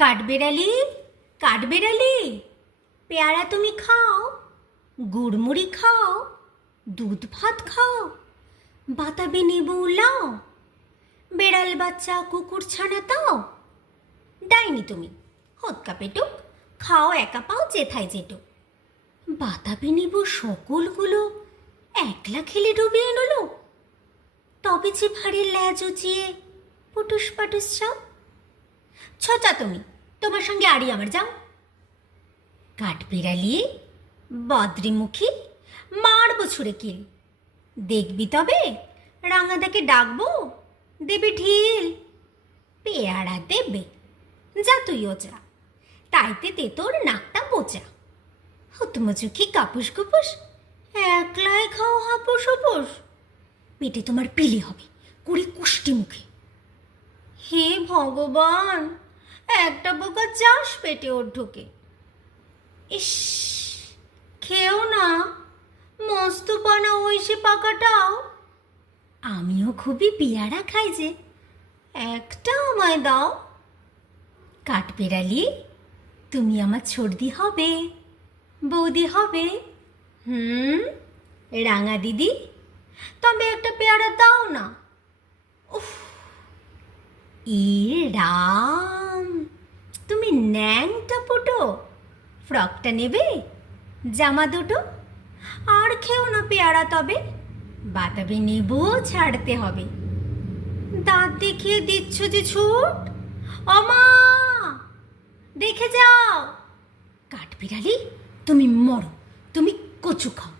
কাঠবেড়ালি? কাঠবেড়ালি? পেয়ারা তুমি খাও, গুড়মুড়ি খাও, দুধ ভাত খাও, বাতাবি নেবু লাও, বেড়াল বাচ্চা কুকুর ছানা তাও ডাইনি তুমি হৎকা পেটুক খাও একা পাও যেথায় যেটুক বাতাবি নেবু সকলগুলো একলা খেলে ডুবিয়ে নলো। তবে যে ভারী ল্যাজ উচিয়ে পুটুস পাটুস চাও ছচা তুমি। তোমার সঙ্গে আড়ি আমার যাও। কাঠবিড়ালি বদ্রিমুখী মারবো ছুঁড়ে কিল। দেখবি তবে রাঙাদাকে ডাকবো, দেবে ঢিল। পেয়ারা দেবে, যা তুইও যা তাইতে তে তোর নাকটা বোচা হতমচুকি কাপুস কুপুস, একলাই খাও হাপুস হুপুস। পেটে তোমার পিলি হবে, কুড়ি কুষ্টি মুখে। হে ভগবান! একটা বোকা চাষ পেটে ওর ঢোকে। ইস, খেও না মস্ত পানা ওই সে পাকাটাও। আমিও খুবই পেয়ারা খাই যে, একটা আমায় দাও। কাঠ কাঠবেড়ালি তুমি আমার ছর্দি হবে, বৌদি হবে, হুম, রাঙা দিদি, তবে একটা পেয়ারা দাও না। উফ ই রাম। তুমি ন্যাংটা পুটো ফ্রকটা নেবে? জামা দুটো? আর খেও না পেয়ারা তবে? বাতাবি নেব, ছাড়তে হবে। দাঁত দেখিয়ে দিচ্ছ যে ছুট? অমা! দেখে যাও! কাঠবিড়ালি, তুমি মরো, তুমি কচু খাও।